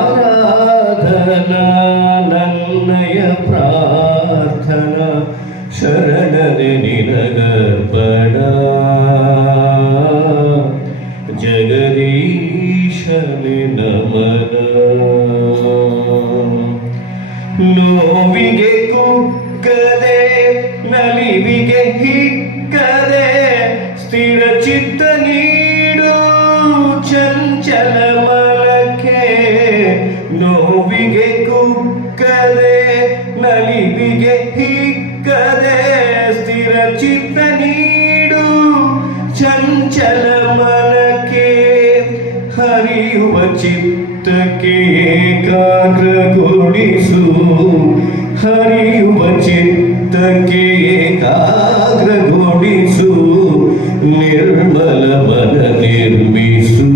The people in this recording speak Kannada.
ನನ್ನಾರಾಧನಾ ನನ್ನಯ ಪ್ರಾರ್ಥನಾ ಶರಣನೆ ನಿನಗರ್ಪಣ ಜಗದೀಶನೆ ನಮನ ನೋವಿಗೆ ಕುಕ್ಕದೆ ನಲಿವಿಗೆ ಹಿಕ್ಕದೆ ಸ್ಥಿರ ಚಿತ್ತ ನೀಡು ಚಂಚಲ ಮಲಕ್ಕೆ ನೋವಿಗೆ ಕುಕ್ಕದೆ ನಲಿವಿಗೆ ಹಿಕ್ಕದೆ ಸ್ಥಿರ ಚಿತ್ತ ನೀಡು ಚಂಚಲ ಮಲಕ್ಕೆ ಹರಿಯುವ ಚಿತ್ತಕ್ಕೆ ಏಕಾಗ್ರಗೊಳಿಸು ಹರಿಯುವ ಚಿತ್ತಕ್ಕೆ ಏಕಾಗ್ರಗೊಳಿಸು ನಿರ್ಮಲ ಮನ ನಿರ್ಮಿಸು